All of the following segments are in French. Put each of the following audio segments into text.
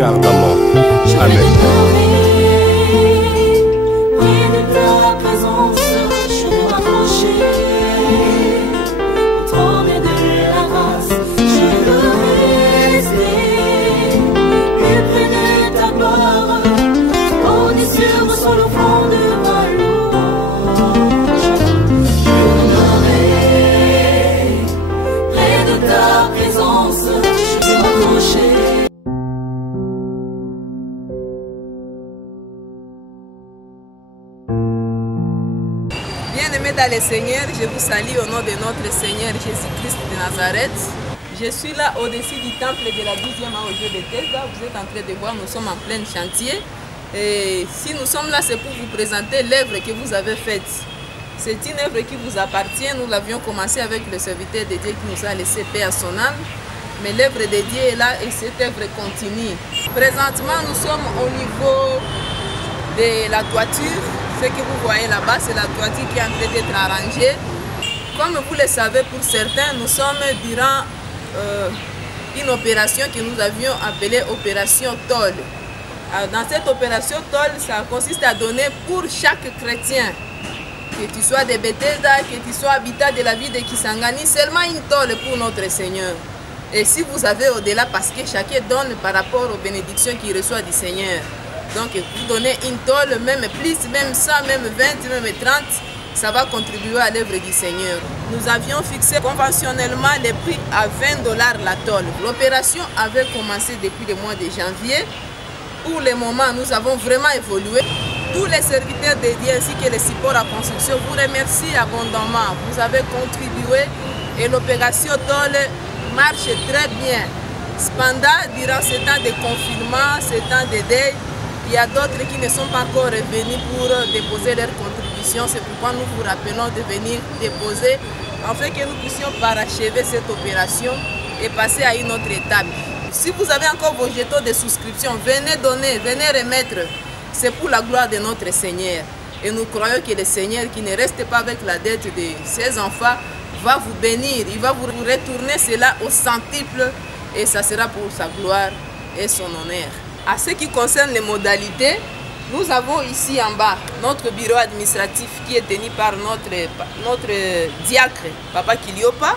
prie ardemment. Amen. Bien-aimés dans le Seigneur, je vous salue au nom de notre Seigneur Jésus-Christ de Nazareth. Je suis là au-dessus du temple de la 12e au jeu de Bethesda. Vous êtes en train de voir, nous sommes en plein chantier. Et si nous sommes là, c'est pour vous présenter l'œuvre que vous avez faite. C'est une œuvre qui vous appartient. Nous l'avions commencé avec le serviteur de Dieu qui nous a laissé paix à son âme. Mais l'œuvre de Dieu est là et cette œuvre continue. Présentement, nous sommes au niveau de la toiture. Ce que vous voyez là-bas, c'est la toiture qui est en train d'être arrangée. Comme vous le savez, pour certains, nous sommes durant une opération que nous avions appelée opération Toll. Dans cette opération Toll, ça consiste à donner pour chaque chrétien, que tu sois de Bethesda, que tu sois habitant de la ville de Kisangani, seulement une tolle pour notre Seigneur. Et si vous avez au-delà, parce que chacun donne par rapport aux bénédictions qu'il reçoit du Seigneur. Donc vous donnez une tolle, même plus, même 100, même 20, même 30, ça va contribuer à l'œuvre du Seigneur. Nous avions fixé conventionnellement les prix à 20 $ la tolle. L'opération avait commencé depuis le mois de janvier. Pour le moment, nous avons vraiment évolué. Tous les serviteurs dédiés ainsi que les supports à construction vous remercient abondamment. Vous avez contribué et l'opération tolle marche très bien. Cependant, durant ce temps de confinement, ce temps de deuil, il y a d'autres qui ne sont pas encore revenus pour déposer leur contribution. C'est pourquoi nous vous rappelons de venir déposer afin que nous puissions parachever cette opération et passer à une autre étape. Si vous avez encore vos jetons de souscription, venez donner, venez remettre. C'est pour la gloire de notre Seigneur. Et nous croyons que le Seigneur qui ne reste pas avec la dette de ses enfants va vous bénir. Il va vous retourner cela au centuple et ça sera pour sa gloire et son honneur. À ce qui concerne les modalités, nous avons ici en bas notre bureau administratif qui est tenu par notre diacre, Papa Kiliopa.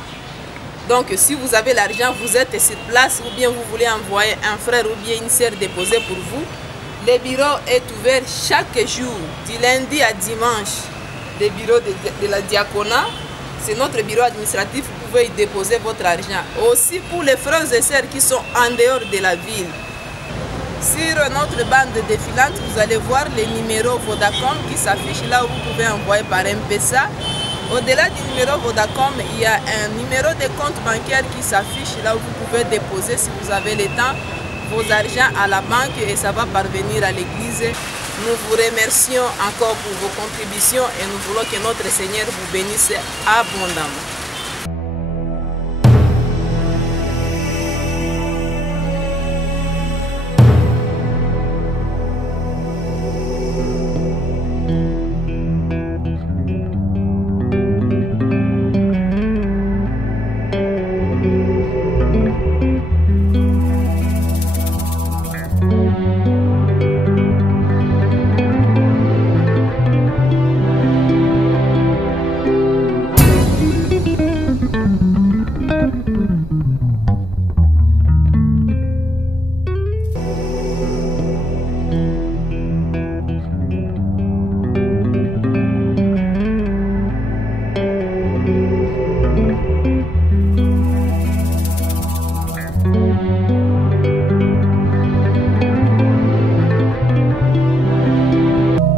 Donc si vous avez l'argent, vous êtes sur place ou bien vous voulez envoyer un frère ou bien une sœur déposer pour vous. Le bureau est ouvert chaque jour, du lundi à dimanche. Le bureau de la diaconat, c'est notre bureau administratif, vous pouvez y déposer votre argent. Aussi pour les frères et sœurs qui sont en dehors de la ville. Sur notre bande défilante, vous allez voir les numéros Vodacom qui s'affichent là où vous pouvez envoyer par M-Pesa. Au-delà du numéro Vodacom, il y a un numéro de compte bancaire qui s'affiche là où vous pouvez déposer si vous avez le temps vos argents à la banque et ça va parvenir à l'église. Nous vous remercions encore pour vos contributions et nous voulons que notre Seigneur vous bénisse abondamment.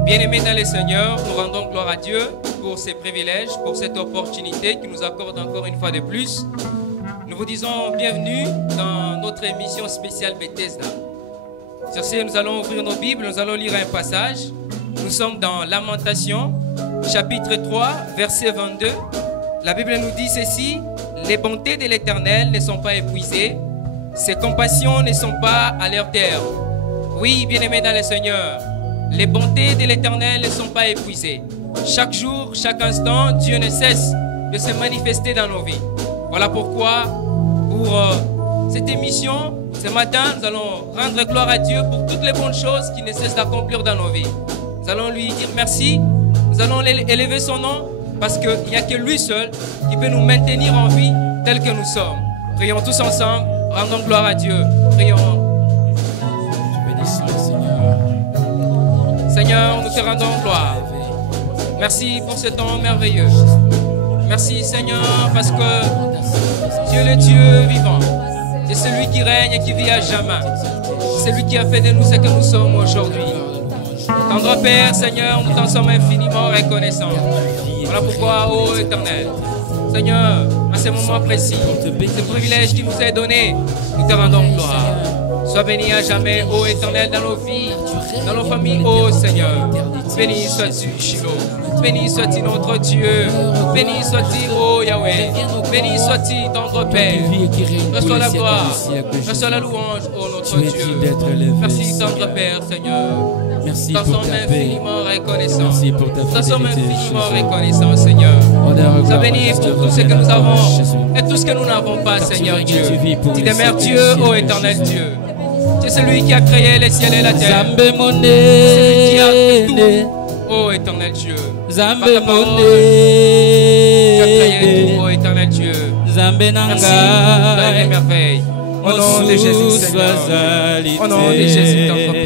Bien-aimés dans le Seigneur, nous rendons gloire à Dieu pour ces privilèges, pour cette opportunité qu'il nous accorde encore une fois de plus. Nous vous disons bienvenue dans notre émission spéciale Bethesda. Sur ce, nous allons ouvrir nos Bibles, nous allons lire un passage. Nous sommes dans Lamentation, chapitre 3, verset 22. La Bible nous dit ceci: les bontés de l'Éternel ne sont pas épuisées, ses compassions ne sont pas à leur terme. Oui, bien-aimés dans le Seigneur, les bontés de l'Éternel ne sont pas épuisées. Chaque jour, chaque instant, Dieu ne cesse de se manifester dans nos vies. Voilà pourquoi, pour cette émission Ce matin, nous allons rendre gloire à Dieu pour toutes les bonnes choses qui ne cessent d'accomplir dans nos vies. Nous allons lui dire merci. Nous allons élever son nom parce qu'il n'y a que lui seul qui peut nous maintenir en vie tel que nous sommes. Prions tous ensemble. Rendons gloire à Dieu. Prions. Seigneur, nous te rendons gloire. Merci pour ce temps merveilleux. Merci Seigneur parce que tu es le Dieu vivant. C'est celui qui règne et qui vit à jamais. C'est celui qui a fait de nous ce que nous sommes aujourd'hui. Tendre Père, Seigneur, nous t'en sommes infiniment reconnaissants. Voilà pourquoi, ô Éternel, Seigneur, à ce moment précis, ce privilège qui nous est donné, nous te rendons gloire. Sois béni à jamais, ô Éternel, dans nos vies, dans nos familles, ô Seigneur. Béni sois-tu, Shiloh. Béni soit-il notre Dieu. Béni soit-il, ô Yahweh. Béni soit-il, tendre Père. Reçois la gloire. Reçois la louange, ô notre Dieu. Merci, tendre Père, Seigneur. Merci nous pour sommes ta paix. infiniment reconnaissants. Merci pour ta Nous sommes fidélité, infiniment Jésus. reconnaissants, Seigneur. Sois béni gloire, pour tout ce que nous avons Jésus. et tout ce que nous n'avons pas, Car tu Seigneur règnes, Dieu. tu vis pour Tu les demeures siècles Dieu, des ô siècles, éternel Jésus. Dieu. Tu es celui qui a créé les ciels et la terre. Zambe C'est celui qui a fait monene, tout, ô éternel Dieu. Zambe Par ta parole, tu as créé tout, ô monene, éternel Dieu. Zambe Merci pour ta nanga, merveille. Au nom de Jésus, Seigneur. Au nom de Jésus, ton Père.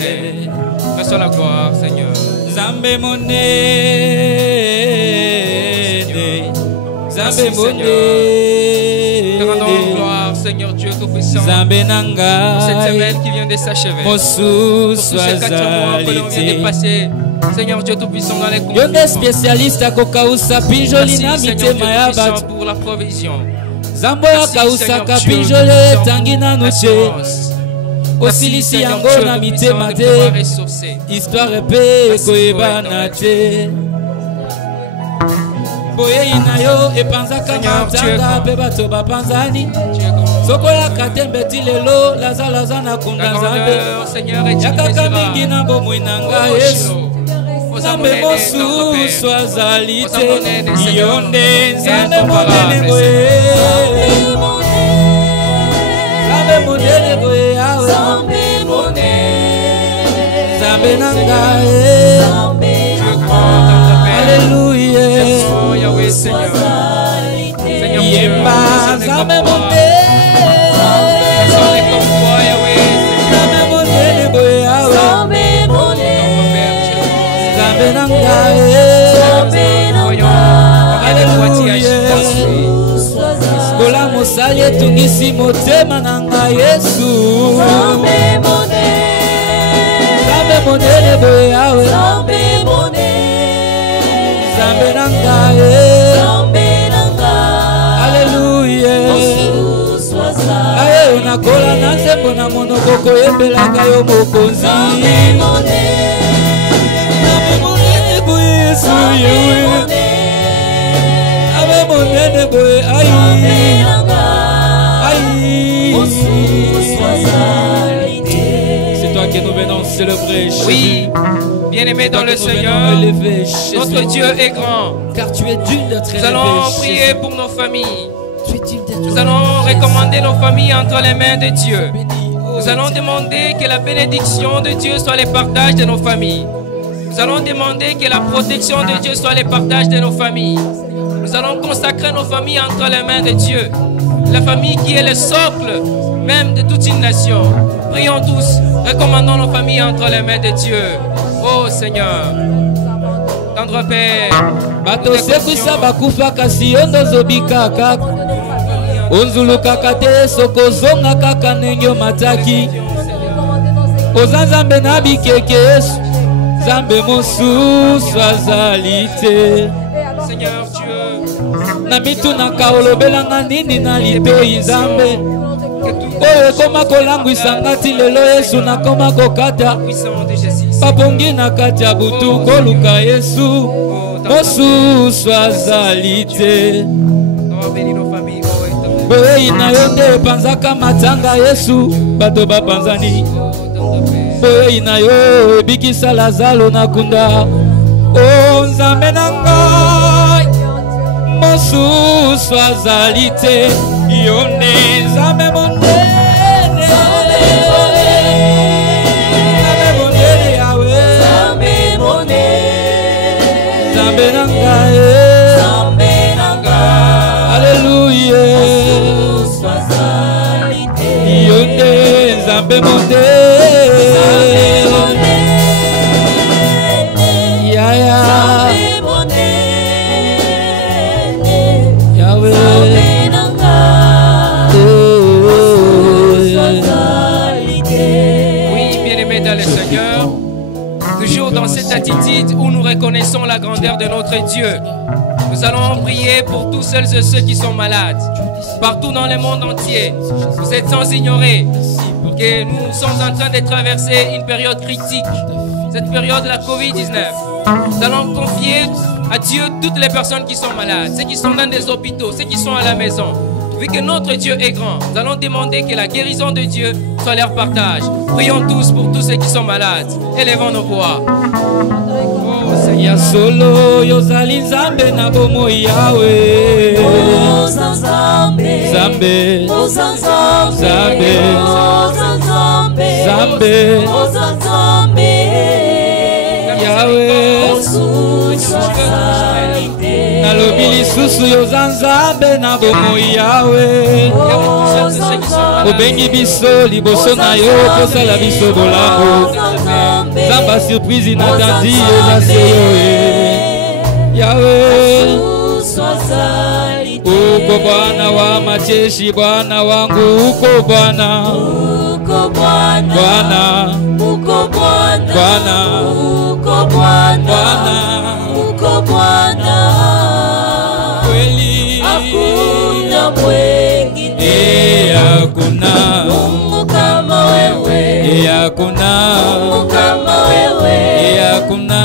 Reçois la gloire, Seigneur. Zambe monene, Zambe Merci, Te rendons monene, gloire, Seigneur Dieu Tout-Puissant. Zambe Pour cette nanga, semaine qui vient de s'achever. mosu Pour tous ces 4 mois que l'on vient de swazalite. passer. Seigneur Dieu Tout-Puissant dans les Yo confinements. nde spécialiste akokausa pinjoli Merci, na Seigneur Dieu mitema ya Tout-Puissant, bato. pour la provision. Zambo Merci, akausaka Seigneur Dieu pinjoli Tout-Puissant, etangi nanu te. l'assurance. Merci, Osilisi Seigneur yango Dieu na Tout-Puissant, mitema de pouvoir te. ressourcer. Histoire mpe Merci, ekoyebana te. boyei na yo epanzaka Seigneur, tu es matanga grand. mpe bato bapanzani. Tu es grand. sokoyaka te mbeti lelo lazalaza na La kunda nzambe. grandeur, Seigneur, est yakaka mingi na bomoi na ngai yesu. nzambe mosusu azali te yo nde nzambe monene boye. nzambe monene boye yawe. nzambe na ngai. Alléluia. Yahweh, Seigneur. Seigneur Dieu, Yemba personne n'est comme nzambe toi. monene. Personne n'est comme toi, Yahweh, nzambe monene boye yawe. Notre Père Dieu. nzambe na ngai. Voyons combien de fois tu agis construit. kola mosali etungisi motema na ngai yesu. nzambe monene boye yawe. nzambe na ngai. Alléluia. aye nakola na nzembo na monoko koyembelaka yo mokonzi. nzambe monene boye yesu yewe. nzambe monene boye ai. C'est toi que nous venons célébrer, Jésus. Oui, bien-aimé dans le Seigneur, élever, Jésus. notre Dieu est grand. Car tu es digne d'être élevé. Nous allons Jésus. prier pour nos familles. Tu es digne d'être Nous allons recommander nos familles entre les mains de Dieu. béni. Nous allons demander que la bénédiction de Dieu soit le partage de nos familles. Nous allons demander que la protection de Dieu soit le partage de nos familles. Nous allons consacrer nos familles entre les mains de Dieu. La famille qui est le socle même de toute une nation. Prions tous, recommandons nos familles entre les mains de Dieu. Oh Seigneur, tendre Père, bato sekwisa bakufa kasi yo ndozobika kaka onzulukaka te sokozonga kaka ndenge mataki oza nzambe na bikeke yesu nzambe mosusu azali te Seigneur Dieu, na mitunaka olobelanga nini na litoyi nzambe oyo ekoma kolangwisanga ti lelo yesu nakoma kokata puissant de Jésus, bapongi na kati ya butu koluka yesu mosusu azali te oh, bénis nos familles, oh Éternel. boyei na yo nde epanzaka matanga yesu bato bapanzani Oh, tendre Père. boyei na yo ebikisa lazalo na kunda o nzambe na ngai mosusu azali te yo nde nzambe monene Où nous reconnaissons la grandeur de notre Dieu. Nous allons prier pour tous celles et ceux qui sont malades. Partout dans le monde entier, vous êtes sans ignorer que nous sommes en train de traverser une période critique. Cette période de la COVID-19. Nous allons confier à Dieu toutes les personnes qui sont malades, ceux qui sont dans des hôpitaux, ceux qui sont à la maison. Vu que notre Dieu est grand, nous allons demander que la guérison de Dieu soit leur partage. Prions tous pour tous ceux qui sont malades. Élevons nos voix. Ya solo yozali Nzambe na bomo yawe Zambe Zambe Zambe Yawe nalobi lisusu yoza Nzambe na bomo yawe obengi biso liboso na yo kosala biso bolango Zamba surprise inatendue eza seyo Yawe uko Bwana wa majeshi Bwana wangu uko Bwana Bwana uko Bwana Bwana kweli hakuna mwingine hakuna Mungu kama wewe hakuna Mungu kama wewe hakuna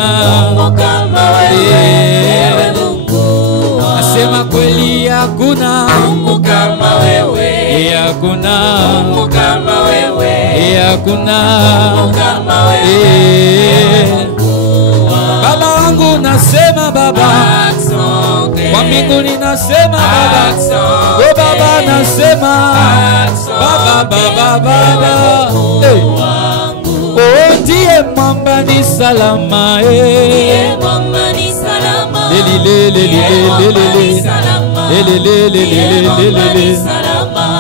Mungu kama wewe Mungu asema kweli hakuna Mungu kama wewe hakuna Mungu kama wewe hakuna Mungu kama wewe Baba wangu nasema Baba kwa mbinguni nasema Baba o Baba nasema Baba o ndiye mwamba ni salama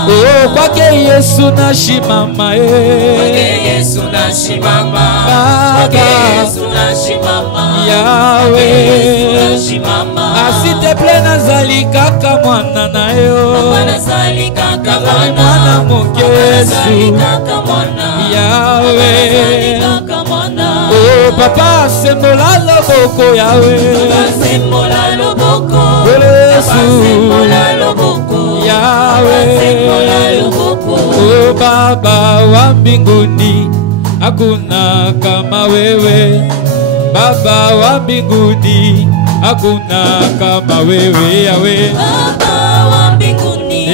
oh kwake Yesu nashimama Yawe asite ple nazali kaka mwana na yo mwana moke Yesu Yawe oh papa sembola loboko Yawe Yawe oh Baba wa mbinguni hakuna kama wewe Baba wa mbinguni hakuna kama wewe Yawe Baba wa mbinguni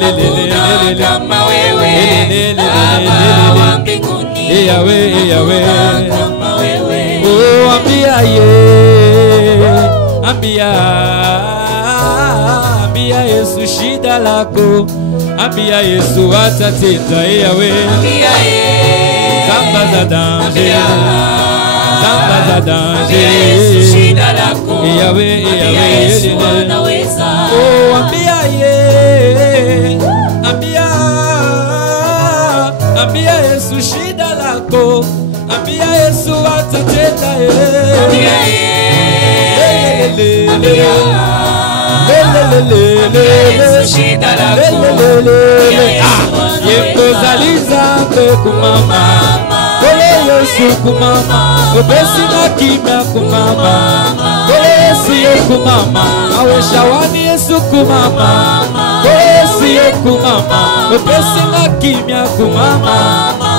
hakuna kama wewe Baba wa mbinguni Yawe kama wewe oh ambia Yesu shida lako ambia Yesu atatenda Yawe zamba za danger Yesu shida lako Yawe Yesu anaweza oh ambia Yesu shida lako ambia Yesu atatenda Yemkozaliza kumama Kole Yesu kumama Obesi na kimya kumama Kole Yesu kumama Awe shawani Yesu kumama Kole Yesu kumama Obesi na kimya kumama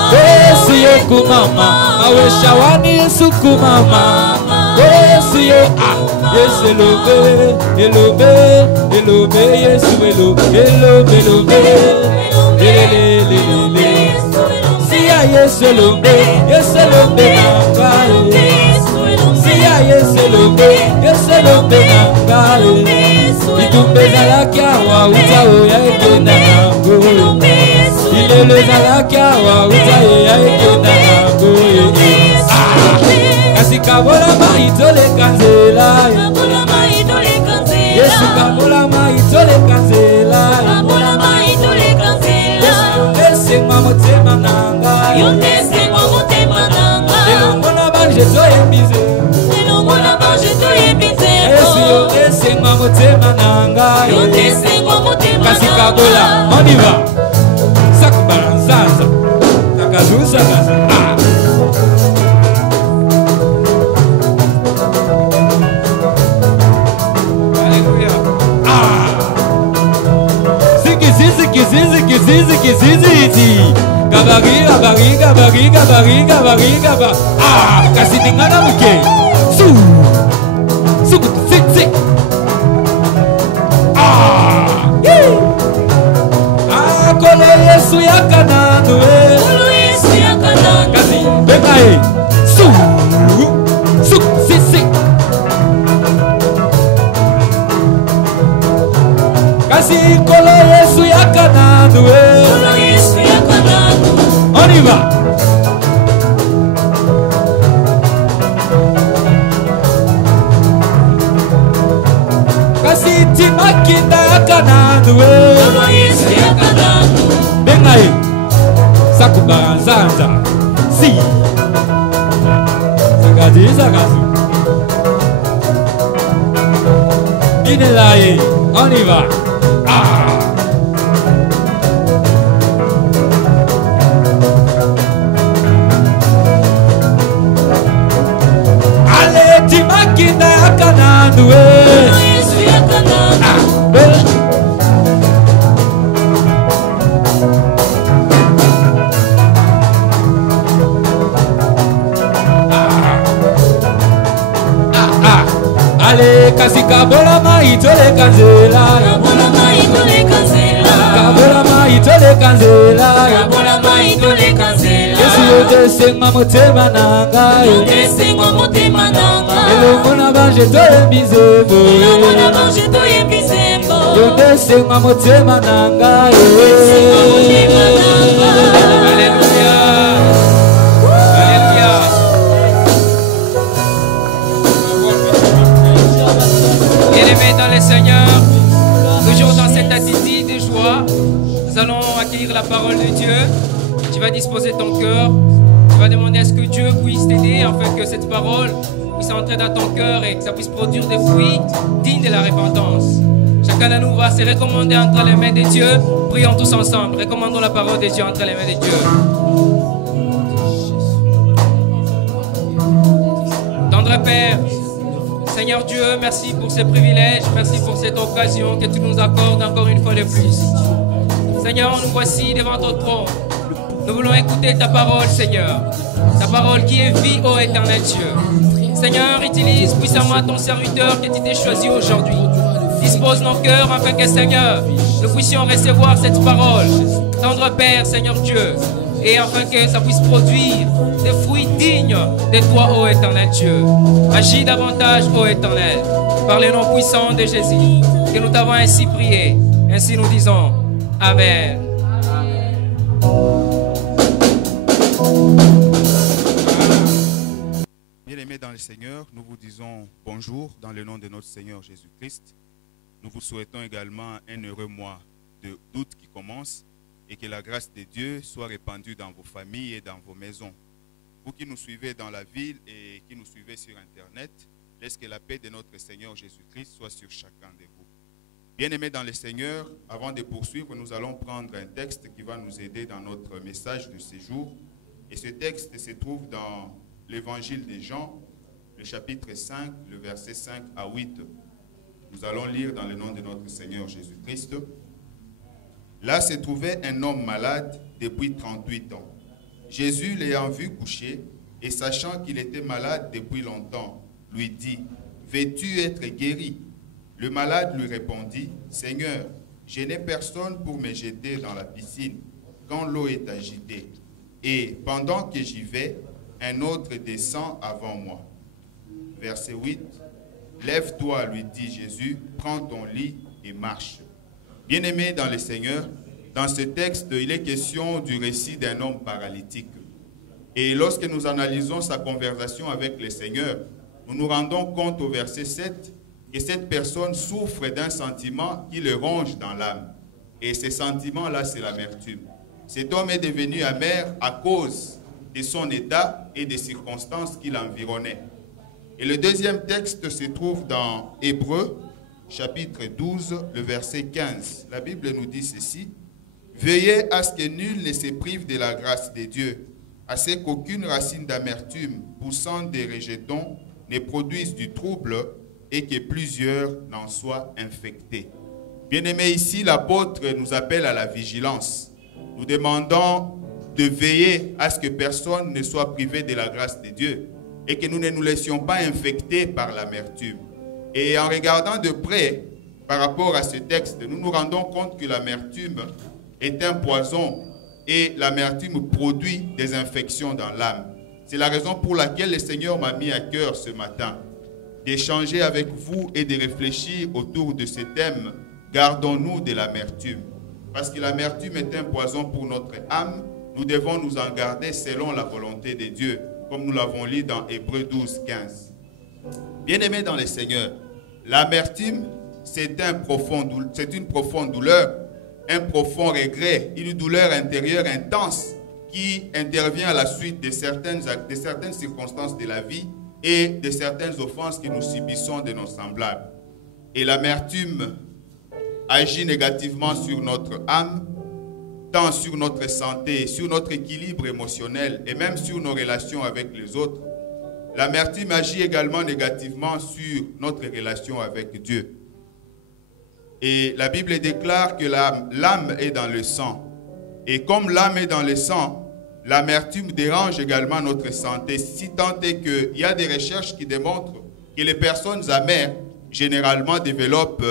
Kole Yesu kumama Awe shawani Yesu kumama Yesu Yesu elobe Yesu elobe Siya Yesu elobe nangale Siya Yesu elobe nangale Itumbe zalaki awa uta oya ekena nango Lilelo ezalaki awa uta ya ekenda nango kasi kabolama itoleka nzela Yesu kabolama itoleka nzela Esengwa motema nanga elongo na banje toyembize Yesu esengwa motema nanga kasi kabola on y va sakubala nzanza nakazusa kaza Zizi Gabariga bariga bariga bariga bariga ba kasi ningana muke su sik kole Yesu yakananu kasi bekai su sik kasi kole Yesu yakananu on y va. Kasi timakinda yakananu bengai sakubara nzanza si zagazu inelaye on y va. Timakinda yakananu ale kasi kabolama itoleka nzela kabolama itoleka nzela Yesu yotesengwa motema nanga elongo na banje toyembizembo yotesengwa motema nanga Bien-aimés dans le Seigneur, toujours dans cette attitude de joie, nous allons accueillir la parole de Dieu. Tu vas disposer ton cœur, tu vas demander à ce que Dieu puisse t'aider afin que cette parole puisse entrer dans ton cœur et que ça puisse produire des fruits dignes de la repentance. Chacun de nous va se recommander entre les mains de Dieu. Prions tous ensemble, recommandons la parole de Dieu entre les mains de Dieu. Tendre Père, Seigneur Dieu, merci pour ce privilège, merci pour cette occasion que tu nous accordes encore une fois de plus. Seigneur, nous voici devant ton trône. Nous voulons écouter ta parole, Seigneur. Ta parole qui est vie, ô éternel Dieu. Seigneur, utilise puissamment ton serviteur que tu t'es choisi aujourd'hui. Dispose nos cœurs afin que, Seigneur, nous puissions recevoir cette parole. Tendre Père, Seigneur Dieu. Et afin que ça puisse produire des fruits dignes de toi, ô éternel Dieu. Agis davantage, ô éternel, par le nom puissant de Jésus, que nous t'avons ainsi prié. Ainsi nous disons Amen. Bien-aimés dans le Seigneur, nous vous disons bonjour dans le nom de notre Seigneur Jésus-Christ. Nous vous souhaitons également un heureux mois d'août qui commence et que la grâce de Dieu soit répandue dans vos familles et dans vos maisons. Vous qui nous suivez dans la ville et qui nous suivez sur Internet, laisse que la paix de notre Seigneur Jésus-Christ soit sur chacun de vous. Bien-aimés dans le Seigneur, avant de poursuivre, nous allons prendre un texte qui va nous aider dans notre message de ce jour. Et ce texte se trouve dans l'évangile de Jean, le chapitre 5, le verset 5 à 8. Nous allons lire dans le nom de notre Seigneur Jésus-Christ. Là se trouvait un homme malade depuis 38 ans. Jésus, l'ayant vu coucher et sachant qu'il était malade depuis longtemps, lui dit, « Veux-tu être guéri ?» Le malade lui répondit, « Seigneur, je n'ai personne pour me jeter dans la piscine quand l'eau est agitée. Et pendant que j'y vais, un autre descend avant moi. » Verset 8. « Lève-toi, lui dit Jésus, prends ton lit et marche. » Bien-aimés dans le Seigneur, dans ce texte, il est question du récit d'un homme paralytique. Et lorsque nous analysons sa conversation avec le Seigneur, nous nous rendons compte au verset 7 que cette personne souffre d'un sentiment qui le ronge dans l'âme. Et ce sentiment-là, c'est l'amertume. Cet homme est devenu amer à cause de son état et des circonstances qui l'environnaient. Et le deuxième texte se trouve dans Hébreux, chapitre 12, le verset 15. La Bible nous dit ceci: « Veillez à ce que nul ne se prive de la grâce de Dieu, à ce qu'aucune racine d'amertume poussant des rejetons ne produise du trouble et que plusieurs n'en soient infectés. » Bien-aimés, ici, l'apôtre nous appelle à la vigilance. Nous demandons de veiller à ce que personne ne soit privé de la grâce de Dieu et que nous ne nous laissions pas infecter par l'amertume. Et en regardant de près par rapport à ce texte, nous nous rendons compte que l'amertume est un poison et l'amertume produit des infections dans l'âme. C'est la raison pour laquelle le Seigneur m'a mis à cœur ce matin d'échanger avec vous et de réfléchir autour de ce thème. Gardons-nous de l'amertume. Parce que l'amertume est un poison pour notre âme, nous devons nous en garder selon la volonté de Dieu, comme nous l'avons lu dans Hébreux 12, 15. Bien-aimés dans le Seigneur, l'amertume, c'est une profonde douleur, un profond regret, une douleur intérieure intense qui intervient à la suite de certaines circonstances de la vie et de certaines offenses que nous subissons de nos semblables. Et l'amertume agit négativement sur notre âme, tant sur notre santé, sur notre équilibre émotionnel et même sur nos relations avec les autres. L'amertume agit également négativement sur notre relation avec Dieu. Et la Bible déclare que l'âme est dans le sang. Et comme l'âme est dans le sang, l'amertume dérange également notre santé, si tant est qu'il y a des recherches qui démontrent que les personnes amères généralement développent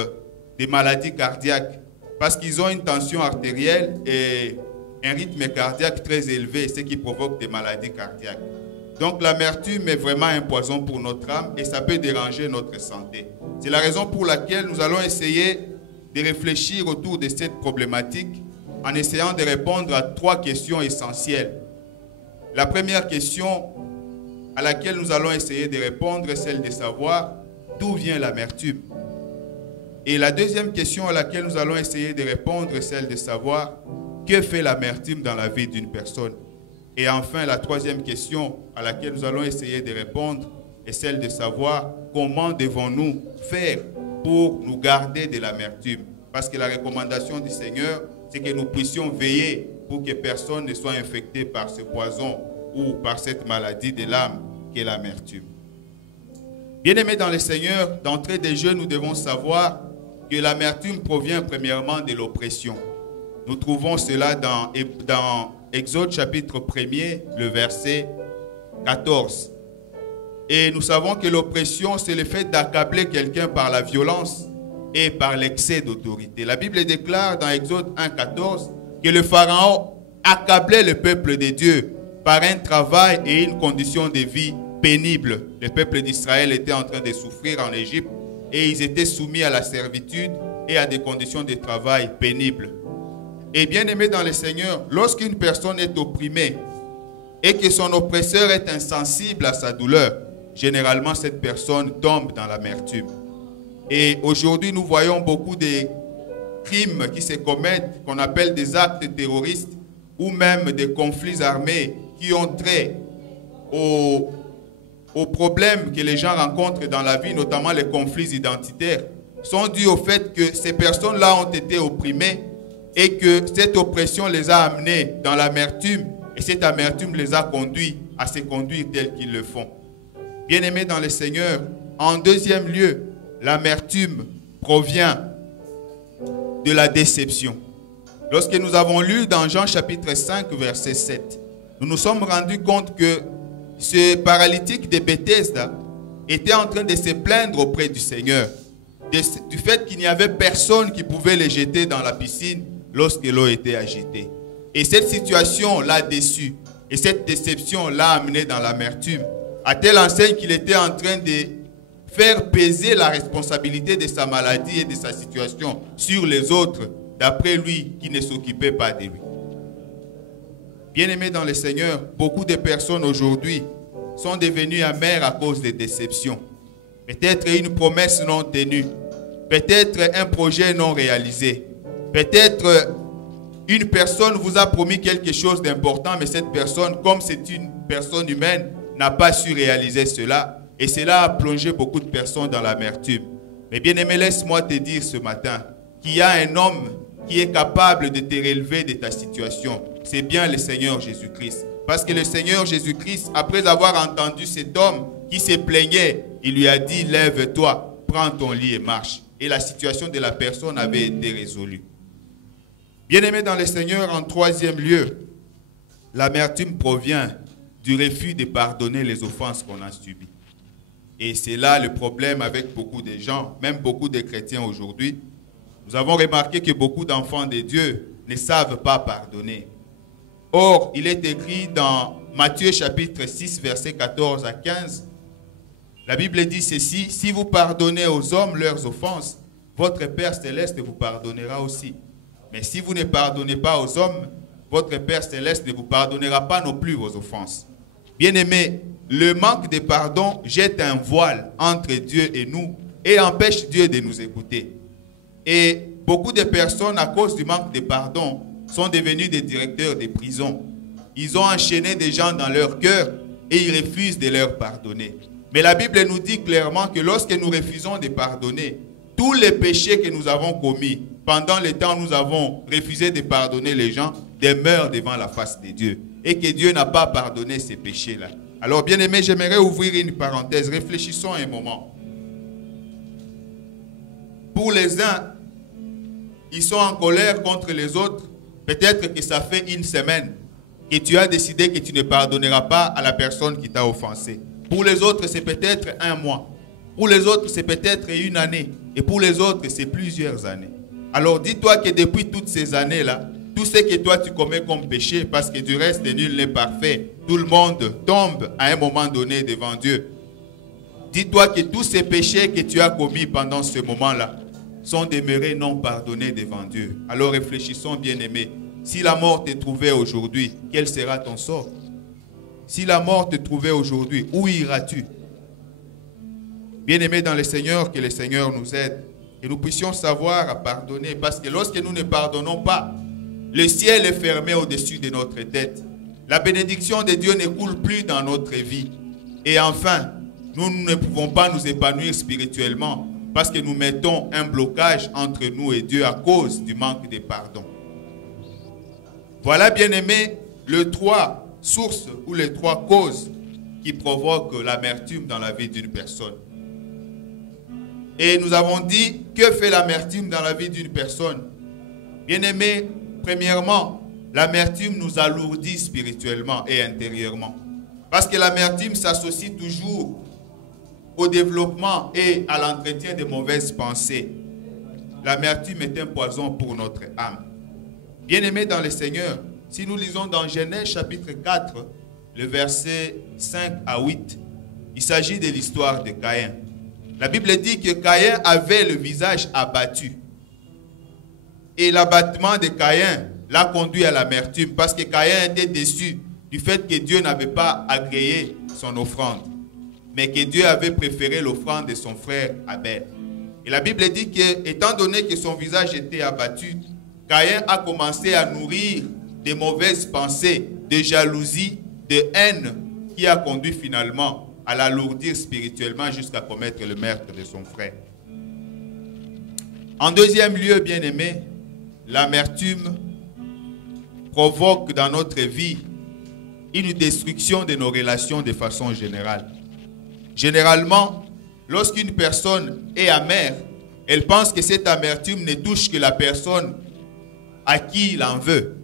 des maladies cardiaques parce qu'ils ont une tension artérielle et un rythme cardiaque très élevé, ce qui provoque des maladies cardiaques. Donc l'amertume est vraiment un poison pour notre âme et ça peut déranger notre santé. C'est la raison pour laquelle nous allons essayer de réfléchir autour de cette problématique en essayant de répondre à 3 questions essentielles. La première question à laquelle nous allons essayer de répondre est celle de savoir d'où vient l'amertume. Et la deuxième question à laquelle nous allons essayer de répondre est celle de savoir que fait l'amertume dans la vie d'une personne. Et enfin, la troisième question à laquelle nous allons essayer de répondre est celle de savoir comment devons-nous faire pour nous garder de l'amertume. Parce que la recommandation du Seigneur, c'est que nous puissions veiller pour que personne ne soit infecté par ce poison ou par cette maladie de l'âme qu'est l'amertume. Bien-aimés dans le Seigneur, d'entrée de jeu, nous devons savoir que l'amertume provient premièrement de l'oppression. Nous trouvons cela dans Exode chapitre 1er, le verset 14. Et nous savons que l'oppression, c'est le fait d'accabler quelqu'un par la violence et par l'excès d'autorité. La Bible déclare dans Exode 1,14 que le Pharaon accablait le peuple de Dieu par un travail et une condition de vie pénible. Le peuple d'Israël était en train de souffrir en Égypte et ils étaient soumis à la servitude et à des conditions de travail pénibles. Et bien aimé dans le Seigneur, lorsqu'une personne est opprimée et que son oppresseur est insensible à sa douleur, généralement cette personne tombe dans l'amertume. Et aujourd'hui, nous voyons beaucoup de crimes qui se commettent, qu'on appelle des actes terroristes, ou même des conflits armés qui ont trait aux problèmes que les gens rencontrent dans la vie, notamment les conflits identitaires, sont dus au fait que ces personnes-là ont été opprimées et que cette oppression les a amenés dans l'amertume et cette amertume les a conduits à se conduire tels qu'ils le font. Bien-aimés dans le Seigneur, en deuxième lieu, l'amertume provient de la déception. Lorsque nous avons lu dans Jean chapitre 5, verset 7, nous nous sommes rendus compte que ce paralytique de Bethesda était en train de se plaindre auprès du Seigneur du fait qu'il n'y avait personne qui pouvait le jeter dans la piscine lorsque l'eau était agitée. Et cette situation l'a déçu. Et cette déception l'a amené dans l'amertume. À telle enseigne qu'il était en train de faire peser la responsabilité de sa maladie et de sa situation sur les autres d'après lui qui ne s'occupait pas de lui. Bien-aimés dans le Seigneur, beaucoup de personnes aujourd'hui sont devenues amères à cause des déceptions. Peut-être une promesse non tenue, peut-être un projet non réalisé, peut-être une personne vous a promis quelque chose d'important, mais cette personne, comme c'est une personne humaine, n'a pas su réaliser cela. Et cela a plongé beaucoup de personnes dans l'amertume. Mais bien-aimé, laisse-moi te dire ce matin qu'il y a un homme qui est capable de te relever de ta situation. C'est bien le Seigneur Jésus-Christ. Parce que le Seigneur Jésus-Christ, après avoir entendu cet homme qui se plaignait, il lui a dit, lève-toi, prends ton lit et marche. Et la situation de la personne avait été résolue. Bien-aimé dans le Seigneur, en troisième lieu, l'amertume provient du refus de pardonner les offenses qu'on a subies. Et c'est là le problème avec beaucoup de gens, même beaucoup de chrétiens aujourd'hui. Nous avons remarqué que beaucoup d'enfants de Dieu ne savent pas pardonner. Or, il est écrit dans Matthieu chapitre 6, versets 14 à 15, la Bible dit ceci, « Si vous pardonnez aux hommes leurs offenses, votre Père céleste vous pardonnera aussi. Mais si vous ne pardonnez pas aux hommes, votre Père céleste ne vous pardonnera pas non plus vos offenses. » Bien-aimés, le manque de pardon jette un voile entre Dieu et nous et empêche Dieu de nous écouter. Et beaucoup de personnes, à cause du manque de pardon, sont devenus des directeurs de prison. Ils ont enchaîné des gens dans leur cœur et ils refusent de leur pardonner. Mais la Bible nous dit clairement que lorsque nous refusons de pardonner, tous les péchés que nous avons commis, pendant le temps où nous avons refusé de pardonner les gens, demeurent devant la face de Dieu. Et que Dieu n'a pas pardonné ces péchés-là. Alors, bien aimé, j'aimerais ouvrir une parenthèse. Réfléchissons un moment. Pour les uns, ils sont en colère contre les autres. Peut-être que ça fait une semaine que tu as décidé que tu ne pardonneras pas à la personne qui t'a offensé. Pour les autres, c'est peut-être un mois. Pour les autres, c'est peut-être une année. Et pour les autres, c'est plusieurs années. Alors, dis-toi que depuis toutes ces années-là, tout ce que toi tu commets comme péché, parce que du reste nul n'est parfait, tout le monde tombe à un moment donné devant Dieu. Dis-toi que tous ces péchés que tu as commis pendant ce moment-là sont demeurés non pardonnés devant Dieu. Alors réfléchissons, bien-aimés. Si la mort te trouvait aujourd'hui, quel sera ton sort? Si la mort te trouvait aujourd'hui, où iras-tu? Bien-aimés dans le Seigneur, que le Seigneur nous aide. Que nous puissions savoir à pardonner. Parce que lorsque nous ne pardonnons pas, le ciel est fermé au-dessus de notre tête. La bénédiction de Dieu ne coule plus dans notre vie. Et enfin, nous ne pouvons pas nous épanouir spirituellement parce que nous mettons un blocage entre nous et Dieu à cause du manque de pardon. Voilà, bien-aimés, les trois sources ou les trois causes qui provoquent l'amertume dans la vie d'une personne. Et nous avons dit, que fait l'amertume dans la vie d'une personne? Bien-aimés, premièrement, l'amertume nous alourdit spirituellement et intérieurement. Parce que l'amertume s'associe toujours au développement et à l'entretien de mauvaises pensées. L'amertume est un poison pour notre âme. Bien-aimés dans le Seigneur, si nous lisons dans Genèse chapitre 4, le verset 5 à 8, il s'agit de l'histoire de Caïn. La Bible dit que Caïn avait le visage abattu. Et l'abattement de Caïn l'a conduit à l'amertume parce que Caïn était déçu du fait que Dieu n'avait pas agréé son offrande, mais que Dieu avait préféré l'offrande de son frère Abel. Et la Bible dit que, étant donné que son visage était abattu, Caïn a commencé à nourrir de mauvaises pensées, de jalousie, de haine, qui a conduit finalement à l'alourdir spirituellement jusqu'à commettre le meurtre de son frère. En deuxième lieu, bien-aimé, l'amertume provoque dans notre vie une destruction de nos relations de façon générale. Généralement, lorsqu'une personne est amère, elle pense que cette amertume ne touche que la personne à qui il en veut.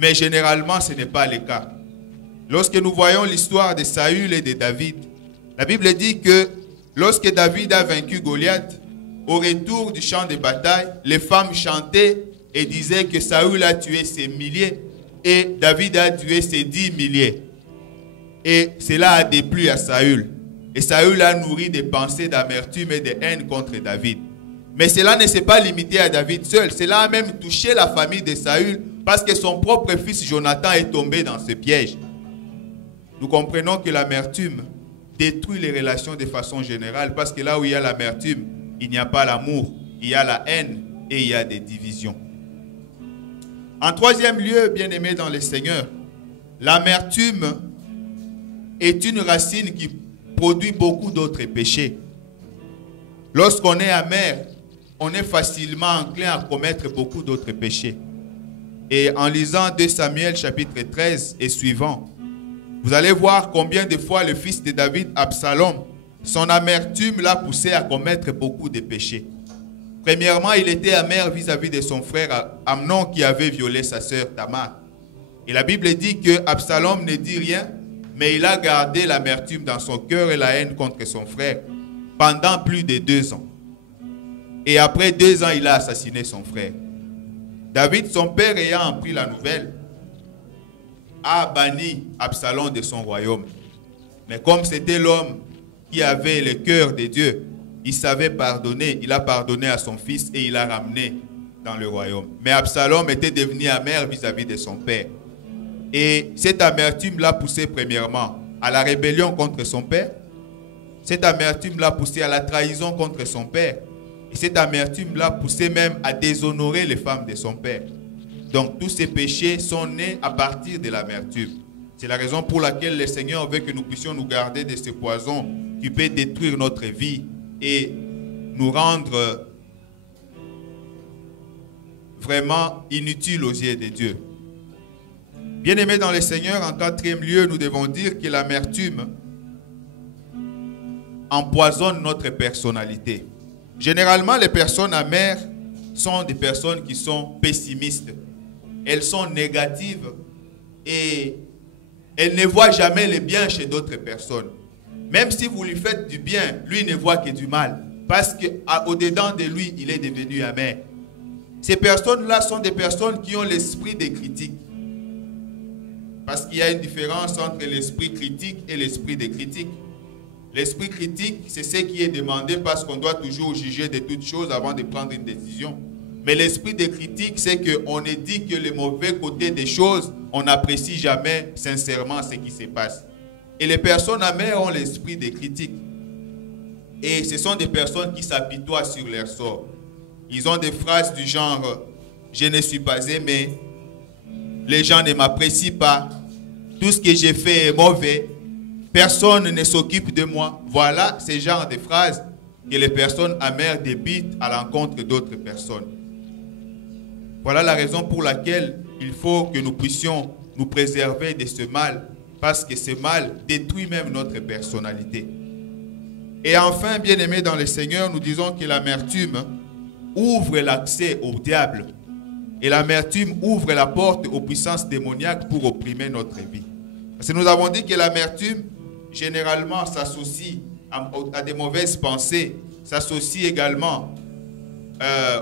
Mais généralement, ce n'est pas le cas. Lorsque nous voyons l'histoire de Saül et de David, la Bible dit que lorsque David a vaincu Goliath, au retour du champ de bataille, les femmes chantaient et disaient que Saül a tué ses milliers et David a tué ses 10 milliers. Et cela a déplu à Saül. Et Saül a nourri des pensées d'amertume et de haine contre David. Mais cela ne s'est pas limité à David seul. Cela a même touché la famille de Saül parce que son propre fils Jonathan est tombé dans ce piège. Nous comprenons que l'amertume détruit les relations de façon générale parce que là où il y a l'amertume, il n'y a pas l'amour, il y a la haine et il y a des divisions. En troisième lieu, bien-aimés dans le Seigneur, l'amertume est une racine qui produit beaucoup d'autres péchés. Lorsqu'on est amer, on est facilement enclin à commettre beaucoup d'autres péchés. Et en lisant 2 Samuel chapitre 13 et suivant, vous allez voir combien de fois le fils de David, Absalom, son amertume l'a poussé à commettre beaucoup de péchés. Premièrement, il était amer vis-à-vis de son frère Amnon qui avait violé sa sœur Tamar. Et la Bible dit que Absalom ne dit rien, mais il a gardé l'amertume dans son cœur et la haine contre son frère pendant plus de 2 ans. Et après 2 ans, il a assassiné son frère. David, son père, ayant appris la nouvelle, a banni Absalom de son royaume. Mais comme c'était l'homme qui avait le cœur de Dieu, il savait pardonner. Il a pardonné à son fils et il l'a ramené dans le royaume. Mais Absalom était devenu amer vis-à-vis de son père. Et cette amertume l'a poussé premièrement à la rébellion contre son père. Cette amertume l'a poussé à la trahison contre son père. Et cette amertume l'a poussé même à déshonorer les femmes de son père. Donc tous ces péchés sont nés à partir de l'amertume. C'est la raison pour laquelle le Seigneur veut que nous puissions nous garder de ce poison qui peut détruire notre vie et nous rendre vraiment inutiles aux yeux de Dieu. Bien-aimés dans le Seigneur, en quatrième lieu, nous devons dire que l'amertume empoisonne notre personnalité. Généralement, les personnes amères sont des personnes qui sont pessimistes. Elles sont négatives et elles ne voient jamais le bien chez d'autres personnes. Même si vous lui faites du bien, lui ne voit que du mal. Parce qu'au-dedans de lui, il est devenu amer. Ces personnes-là sont des personnes qui ont l'esprit de critique. Parce qu'il y a une différence entre l'esprit critique et l'esprit de critique. L'esprit critique, c'est ce qui est demandé parce qu'on doit toujours juger de toutes choses avant de prendre une décision. Mais l'esprit de critique, c'est qu'on ne dit que le mauvais côté des choses, on n'apprécie jamais sincèrement ce qui se passe. Et les personnes amères ont l'esprit de critique. Et ce sont des personnes qui s'apitoient sur leur sort. Ils ont des phrases du genre « Je ne suis pas aimé »,« Les gens ne m'apprécient pas »,« Tout ce que j'ai fait est mauvais »,« Personne ne s'occupe de moi ». Voilà ce genre de phrases que les personnes amères débitent à l'encontre d'autres personnes. Voilà la raison pour laquelle il faut que nous puissions nous préserver de ce mal, parce que ce mal détruit même notre personnalité. Et enfin, bien-aimés dans le Seigneur, nous disons que l'amertume ouvre l'accès au diable. Et l'amertume ouvre la porte aux puissances démoniaques pour opprimer notre vie. Parce que nous avons dit que l'amertume, généralement, s'associe à des mauvaises pensées, s'associe également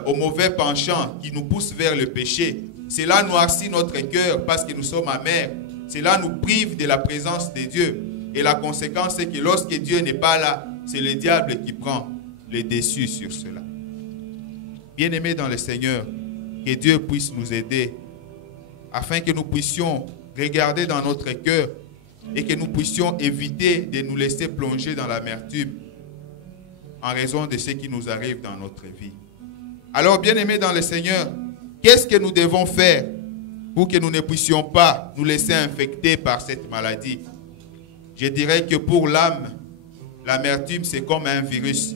aux mauvais penchants qui nous poussent vers le péché. Cela noircit notre cœur parce que nous sommes amers. Cela nous prive de la présence de Dieu. Et la conséquence, c'est que lorsque Dieu n'est pas là, c'est le diable qui prend le dessus sur cela. Bien-aimés dans le Seigneur, que Dieu puisse nous aider afin que nous puissions regarder dans notre cœur et que nous puissions éviter de nous laisser plonger dans l'amertume en raison de ce qui nous arrive dans notre vie. Alors, bien-aimés dans le Seigneur, qu'est-ce que nous devons faire pour que nous ne puissions pas nous laisser infecter par cette maladie? Je dirais que pour l'âme, l'amertume, c'est comme un virus.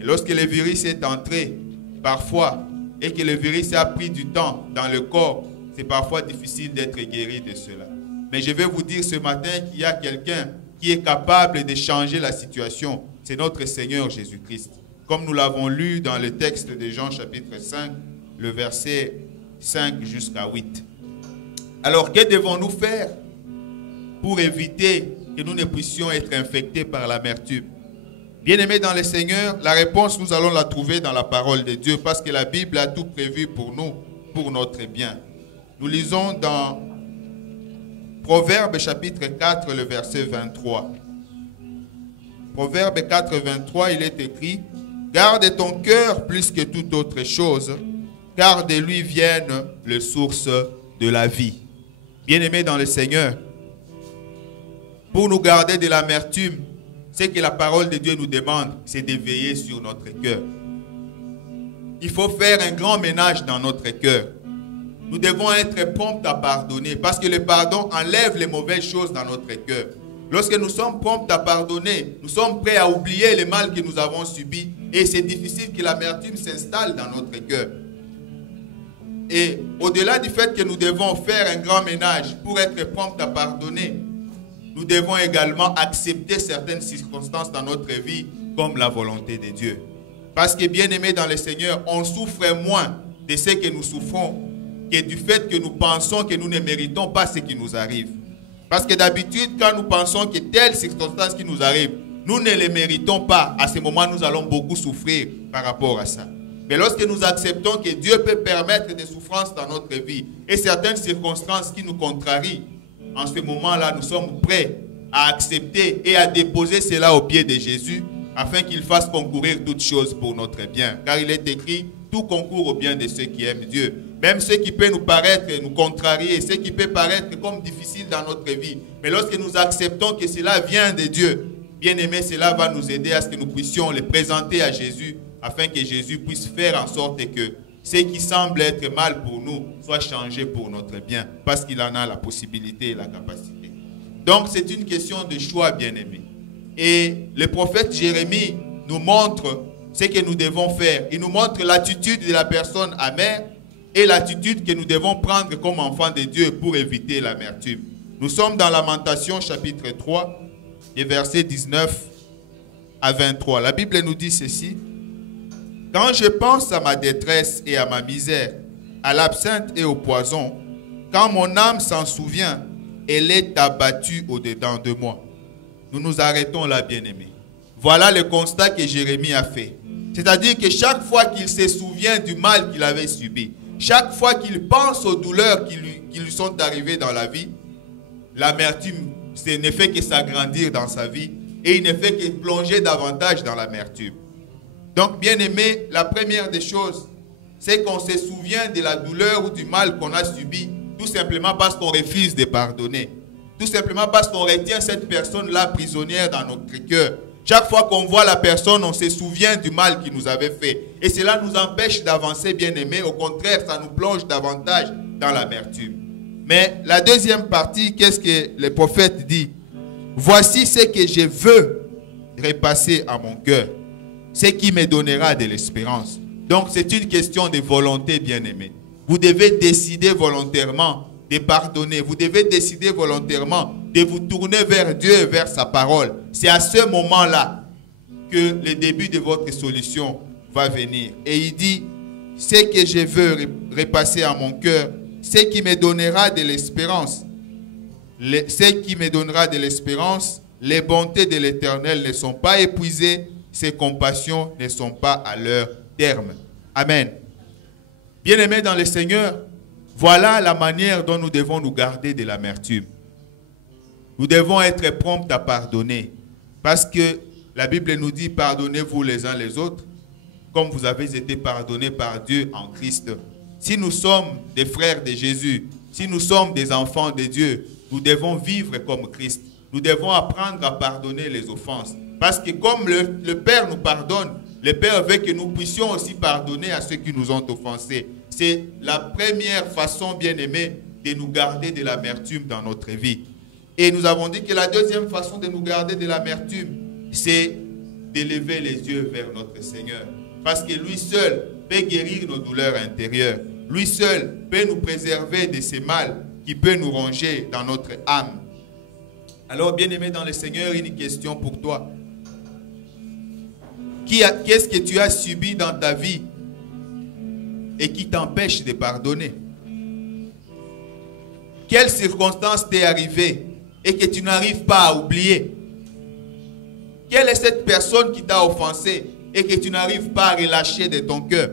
Et lorsque le virus est entré, parfois, et que le virus a pris du temps dans le corps, c'est parfois difficile d'être guéri de cela. Mais je vais vous dire ce matin qu'il y a quelqu'un qui est capable de changer la situation. C'est notre Seigneur Jésus-Christ. Comme nous l'avons lu dans le texte de Jean chapitre 5, le verset 5 jusqu'à 8. Alors, que devons-nous faire pour éviter que nous ne puissions être infectés par l'amertume? Bien-aimés dans le Seigneur, la réponse, nous allons la trouver dans la parole de Dieu parce que la Bible a tout prévu pour nous, pour notre bien. Nous lisons dans Proverbe chapitre 4, le verset 23. Proverbe 4, 23, il est écrit « Garde ton cœur plus que toute autre chose, car de lui viennent les sources de la vie. Bien-aimés dans le Seigneur, pour nous garder de l'amertume, ce que la parole de Dieu nous demande, c'est de veiller sur notre cœur. Il faut faire un grand ménage dans notre cœur. Nous devons être prompts à pardonner parce que le pardon enlève les mauvaises choses dans notre cœur. Lorsque nous sommes prompts à pardonner, nous sommes prêts à oublier le mal que nous avons subi et c'est difficile que l'amertume s'installe dans notre cœur. Et au-delà du fait que nous devons faire un grand ménage pour être prompts à pardonner, nous devons également accepter certaines circonstances dans notre vie comme la volonté de Dieu. Parce que bien aimés dans le Seigneur, on souffre moins de ce que nous souffrons que du fait que nous pensons que nous ne méritons pas ce qui nous arrive. Parce que d'habitude, quand nous pensons que telle circonstance qui nous arrive, nous ne les méritons pas, à ce moment nous allons beaucoup souffrir par rapport à ça. Mais lorsque nous acceptons que Dieu peut permettre des souffrances dans notre vie et certaines circonstances qui nous contrarient, en ce moment-là, nous sommes prêts à accepter et à déposer cela au pied de Jésus afin qu'il fasse concourir toutes choses pour notre bien. Car il est écrit, tout concourt au bien de ceux qui aiment Dieu. Même ce qui peut nous paraître, nous contrarier, ce qui peut paraître comme difficile dans notre vie. Mais lorsque nous acceptons que cela vient de Dieu, bien aimé, cela va nous aider à ce que nous puissions le présenter à Jésus afin que Jésus puisse faire en sorte que ce qui semble être mal pour nous soit changé pour notre bien, parce qu'il en a la possibilité et la capacité. Donc c'est une question de choix, bien-aimé. Et le prophète Jérémie nous montre ce que nous devons faire. Il nous montre l'attitude de la personne amère et l'attitude que nous devons prendre comme enfants de Dieu pour éviter l'amertume. Nous sommes dans Lamentation chapitre 3, et versets 19 à 23. La Bible nous dit ceci. Quand je pense à ma détresse et à ma misère, à l'absinthe et au poison, quand mon âme s'en souvient, elle est abattue au-dedans de moi. Nous nous arrêtons là, bien-aimés. Voilà le constat que Jérémie a fait. C'est-à-dire que chaque fois qu'il se souvient du mal qu'il avait subi, chaque fois qu'il pense aux douleurs qui lui sont arrivées dans la vie, l'amertume ne fait que s'agrandir dans sa vie et il ne fait que plonger davantage dans l'amertume. Donc, bien aimé, la première des choses, c'est qu'on se souvient de la douleur ou du mal qu'on a subi, tout simplement parce qu'on refuse de pardonner. Tout simplement parce qu'on retient cette personne-là prisonnière dans notre cœur. Chaque fois qu'on voit la personne, on se souvient du mal qu'il nous avait fait. Et cela nous empêche d'avancer, bien aimé. Au contraire, ça nous plonge davantage dans l'amertume. Mais la deuxième partie, qu'est-ce que le prophète dit? Voici ce que je veux repasser à mon cœur, ce qui me donnera de l'espérance. Donc c'est une question de volonté, bien-aimé. Vous devez décider volontairement de pardonner. Vous devez décider volontairement de vous tourner vers Dieu et vers sa parole. C'est à ce moment-là que le début de votre solution va venir. Et il dit, ce que je veux repasser à mon cœur, ce qui me donnera de l'espérance. Ce qui me donnera de l'espérance, les bontés de l'Éternel ne sont pas épuisées, ses compassions ne sont pas à leur terme. Amen. Bien-aimés dans le Seigneur, voilà la manière dont nous devons nous garder de l'amertume. Nous devons être prompts à pardonner. Parce que la Bible nous dit, pardonnez-vous les uns les autres, comme vous avez été pardonnés par Dieu en Christ. Si nous sommes des frères de Jésus, si nous sommes des enfants de Dieu, nous devons vivre comme Christ. Nous devons apprendre à pardonner les offenses. Parce que comme le Père nous pardonne, le Père veut que nous puissions aussi pardonner à ceux qui nous ont offensés. C'est la première façon, bien aimée, de nous garder de l'amertume dans notre vie. Et nous avons dit que la deuxième façon de nous garder de l'amertume, c'est d'élever les yeux vers notre Seigneur. Parce que lui seul peut guérir nos douleurs intérieures. Lui seul peut nous préserver de ces mal qui peut nous ronger dans notre âme. Alors, bien-aimé dans le Seigneur, une question pour toi. Qu'est-ce que tu as subi dans ta vie et qui t'empêche de pardonner? Quelle circonstance t'est arrivée et que tu n'arrives pas à oublier? Quelle est cette personne qui t'a offensé et que tu n'arrives pas à relâcher de ton cœur?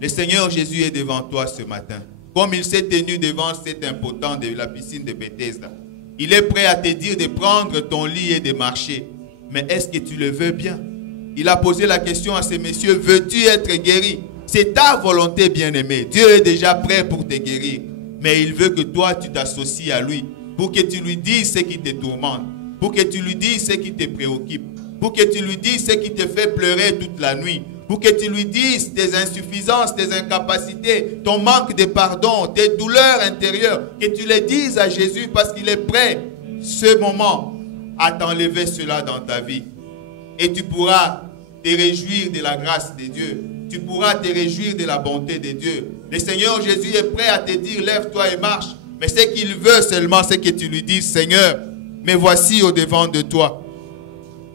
Le Seigneur Jésus est devant toi ce matin. Comme il s'est tenu devant cet impotent de la piscine de Bethesda. Il est prêt à te dire de prendre ton lit et de marcher. Mais est-ce que tu le veux bien? Il a posé la question à ces messieurs, veux-tu être guéri? C'est ta volonté, bien-aimé. Dieu est déjà prêt pour te guérir. Mais il veut que toi, tu t'associes à lui pour que tu lui dises ce qui te tourmente, pour que tu lui dises ce qui te préoccupe, pour que tu lui dises ce qui te fait pleurer toute la nuit, pour que tu lui dises tes insuffisances, tes incapacités, ton manque de pardon, tes douleurs intérieures, que tu les dises à Jésus parce qu'il est prêt, ce moment, à t'enlever cela dans ta vie. Et tu pourras te réjouir de la grâce de Dieu. Tu pourras te réjouir de la bonté de Dieu. Le Seigneur Jésus est prêt à te dire, lève-toi et marche. Mais ce qu'il veut seulement, c'est que tu lui dises, Seigneur, me voici au-devant de toi.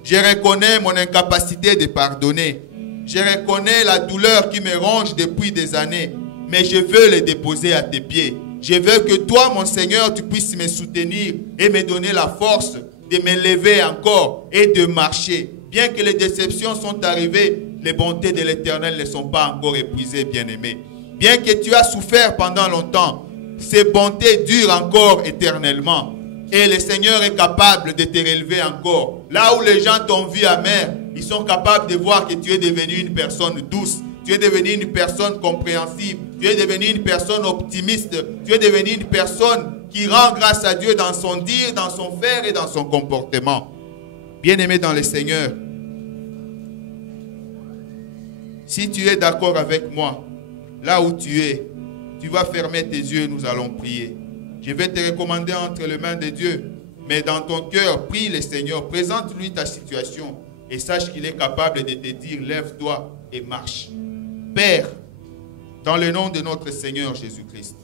Je reconnais mon incapacité de pardonner. Je reconnais la douleur qui me ronge depuis des années. Mais je veux le déposer à tes pieds. Je veux que toi, mon Seigneur, tu puisses me soutenir et me donner la force de me lever encore et de marcher. Bien que les déceptions sont arrivées, les bontés de l'Éternel ne sont pas encore épuisées, bien-aimés. Bien que tu as souffert pendant longtemps, ces bontés durent encore éternellement. Et le Seigneur est capable de te relever encore. Là où les gens t'ont vu amer, ils sont capables de voir que tu es devenu une personne douce. Tu es devenu une personne compréhensible. Tu es devenu une personne optimiste. Tu es devenu une personne qui rend grâce à Dieu dans son dire, dans son faire et dans son comportement. Bien-aimé dans le Seigneur, si tu es d'accord avec moi, là où tu es, tu vas fermer tes yeux et nous allons prier. Je vais te recommander entre les mains de Dieu, mais dans ton cœur, prie le Seigneur, présente-lui ta situation et sache qu'il est capable de te dire, lève-toi et marche. Père, dans le nom de notre Seigneur Jésus-Christ,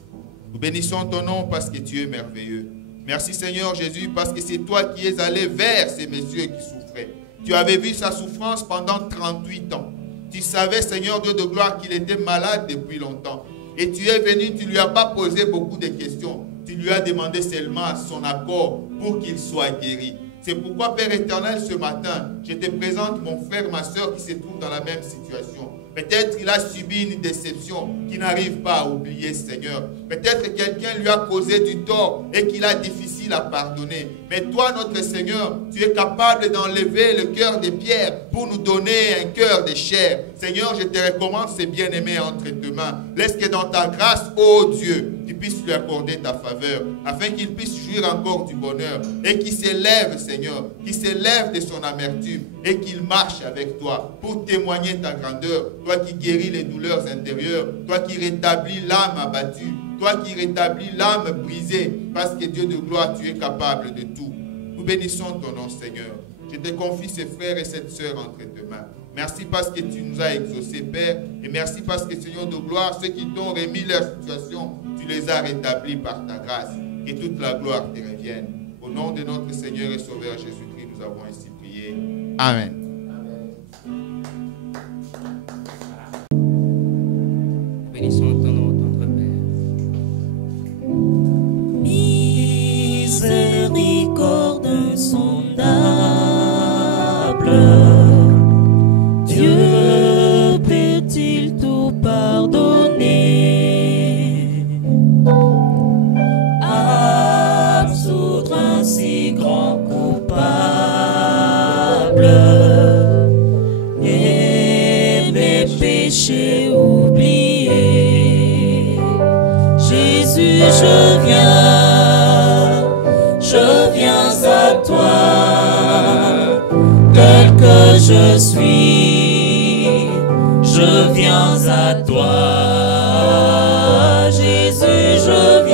nous bénissons ton nom parce que tu es merveilleux. Merci Seigneur Jésus parce que c'est toi qui es allé vers ces messieurs qui souffraient. Tu avais vu sa souffrance pendant 38 ans. Tu savais Seigneur Dieu de gloire qu'il était malade depuis longtemps. Et tu es venu, tu ne lui as pas posé beaucoup de questions. Tu lui as demandé seulement son accord pour qu'il soit guéri. C'est pourquoi Père éternel ce matin, je te présente mon frère, ma soeur qui se trouve dans la même situation. Peut-être qu'il a subi une déception qu'il n'arrive pas à oublier, Seigneur. Peut-être que quelqu'un lui a causé du tort et qu'il a difficile à pardonner. Mais toi, notre Seigneur, tu es capable d'enlever le cœur de pierre pour nous donner un cœur de chair. Seigneur, je te recommande ces bien-aimés entre tes mains. Laisse que dans ta grâce, ô Dieu, tu puisses lui accorder ta faveur, afin qu'il puisse jouir encore du bonheur et qu'il s'élève, Seigneur, qu'il s'élève de son amertume et qu'il marche avec toi pour témoigner ta grandeur. Toi qui guéris les douleurs intérieures, toi qui rétablis l'âme abattue, toi qui rétablis l'âme brisée, parce que Dieu de gloire, tu es capable de tout. Nous bénissons ton nom, Seigneur. Je te confie ces frères et cette sœur entre tes mains. Merci parce que tu nous as exaucés, Père, et merci parce que, Seigneur de gloire, ceux qui t'ont remis leur situation, tu les as rétablis par ta grâce. Que toute la gloire te revienne. Au nom de notre Seigneur et Sauveur Jésus-Christ, nous avons ainsi prié. Amen. Bénissons ton nom, notre Père. Miséricorde insondable, Dieu peut-il tout pardonner, absoudre un si grand coupable et mes péchés oubliés. Jésus, je viens à toi, tel que je suis, je viens à toi. Jésus, je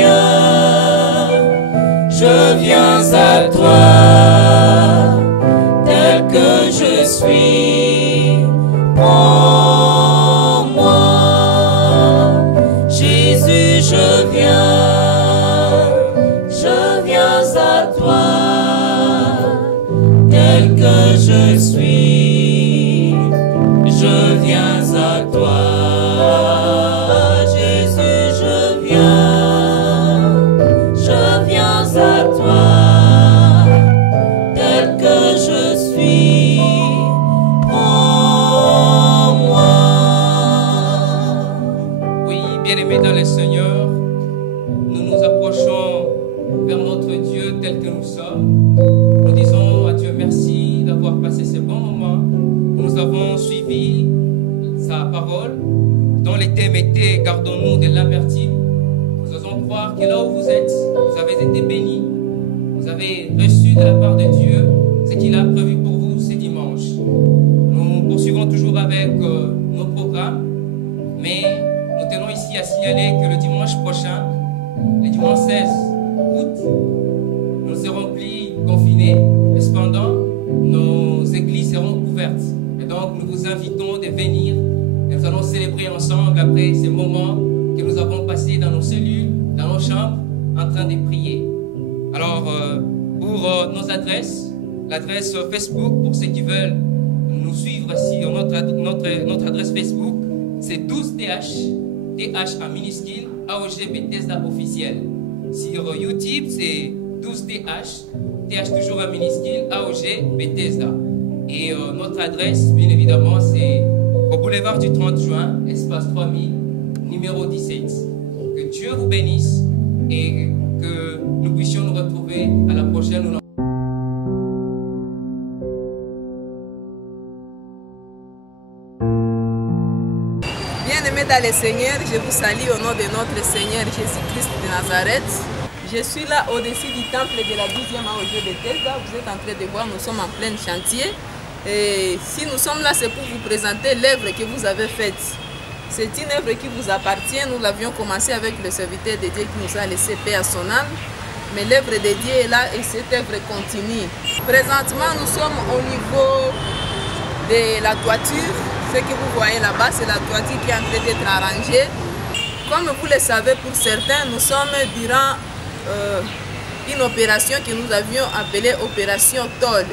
viens à toi, tel que je suis. Prends-moi, Jésus, je viens à toi, tel que je suis, je viens à toi. Jésus, je viens à toi, tel que je suis. Prends-moi. Oui, bien-aimés dans le Seigneur, nous nous approchons vers notre Dieu tel que nous sommes. Nous disons à Dieu merci d'avoir passé ce bon moment. Nous avons parole, dont les thèmes étaient « Gardons-nous de l'impertible ». Nous osons croire que là où vous êtes, vous avez été bénis. Vous avez reçu de la part de Dieu ce qu'il a prévu pour vous ce dimanche. Nous poursuivons toujours avec nos programmes, mais nous tenons ici à signaler que le dimanche prochain, le dimanche 16 août, nous serons plus confinés, mais cependant, nos églises seront ouvertes. Et donc, nous vous invitons de venir et nous allons célébrer ensemble après ces moments que nous avons passés dans nos cellules, dans nos chambres, en train de prier. Alors, pour nos adresses, l'adresse Facebook, pour ceux qui veulent nous suivre sur notre adresse Facebook, c'est 12TH, TH en minuscule, AOG Bethesda officiel. Sur YouTube, c'est 12TH, TH toujours en minuscule, AOG Bethesda. Et notre adresse, bien évidemment, c'est au boulevard du 30 juin, espace 3000, numéro 17. Que Dieu vous bénisse et que nous puissions nous retrouver à la prochaine. Bien-aimés dans le Seigneur, je vous salue au nom de notre Seigneur Jésus-Christ de Nazareth. Je suis là au-dessus du temple de la 12e AOG de Bethesda. Vous êtes en train de voir, nous sommes en plein chantier. Et si nous sommes là, c'est pour vous présenter l'œuvre que vous avez faite. C'est une œuvre qui vous appartient. Nous l'avions commencé avec le serviteur de Dieu qui nous a laissé paix à son âme. Mais l'œuvre de Dieu est là et cette œuvre continue. Présentement, nous sommes au niveau de la toiture. Ce que vous voyez là-bas, c'est la toiture qui est en train d'être arrangée. Comme vous le savez, pour certains, nous sommes durant une opération que nous avions appelée Opération Toll.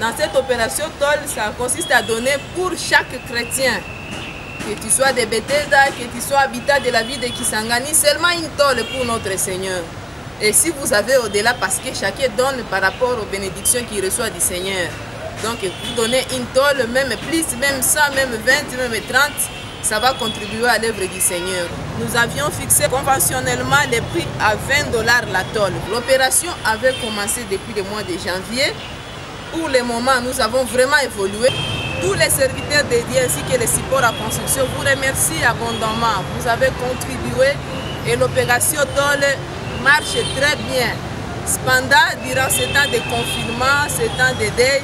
Dans cette opération Toll, ça consiste à donner pour chaque chrétien, que tu sois de Bethesda, que tu sois habitant de la ville de Kisangani, seulement une tolle pour notre Seigneur. Et si vous avez au-delà, parce que chacun donne par rapport aux bénédictions qu'il reçoit du Seigneur. Donc vous donnez une tolle, même plus, même 100, même 20, même 30, ça va contribuer à l'œuvre du Seigneur. Nous avions fixé conventionnellement les prix à 20 $ la tolle. L'opération avait commencé depuis le mois de janvier. Pour le moment, nous avons vraiment évolué. Tous les serviteurs dédiés ainsi que les supports à construction vous remercient abondamment. Vous avez contribué et l'opération tolle marche très bien. Cependant, durant ce temps de confinement, ce temps de deuil,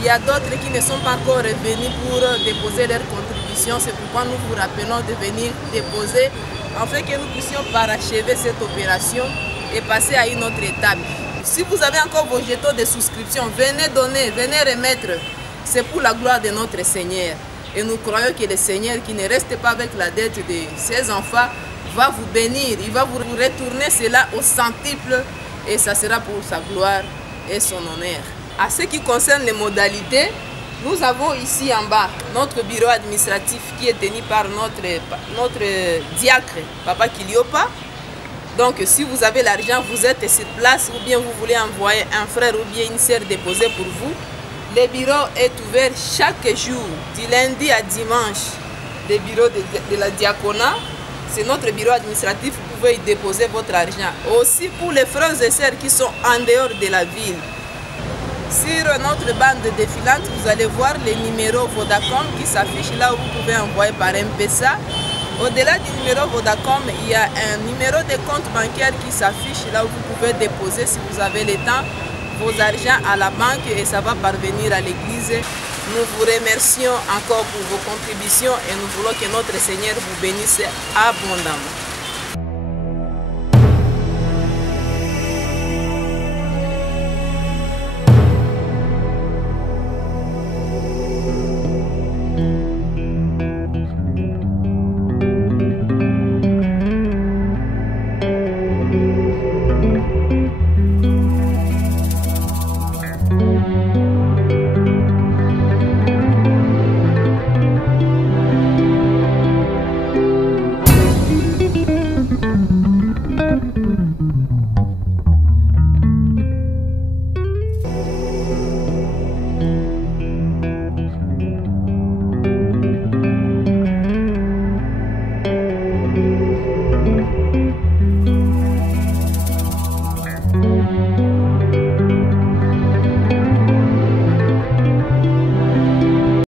il y a d'autres qui ne sont pas encore revenus pour déposer leur contribution. C'est pourquoi nous vous rappelons de venir déposer afin que nous puissions parachever cette opération et passer à une autre étape. Si vous avez encore vos jetons de souscription, venez donner, venez remettre. C'est pour la gloire de notre Seigneur. Et nous croyons que le Seigneur, qui ne reste pas avec la dette de ses enfants, va vous bénir. Il va vous retourner cela au centuple et ça sera pour sa gloire et son honneur. À ce qui concerne les modalités, nous avons ici en bas notre bureau administratif qui est tenu par notre diacre, Papa Kiliopa. Donc si vous avez l'argent, vous êtes sur place ou bien vous voulez envoyer un frère ou bien une sœur déposer pour vous. Le bureau est ouvert chaque jour, du lundi à dimanche. Le bureau de la diaconat, c'est notre bureau administratif, vous pouvez y déposer votre argent. Aussi pour les frères et sœurs qui sont en dehors de la ville. Sur notre bande défilante, vous allez voir les numéros Vodacom qui s'affichent là où vous pouvez envoyer par M-Pesa. Au-delà du numéro Vodacom, il y a un numéro de compte bancaire qui s'affiche là où vous pouvez déposer si vous avez le temps vos argent à la banque et ça va parvenir à l'église. Nous vous remercions encore pour vos contributions et nous voulons que notre Seigneur vous bénisse abondamment.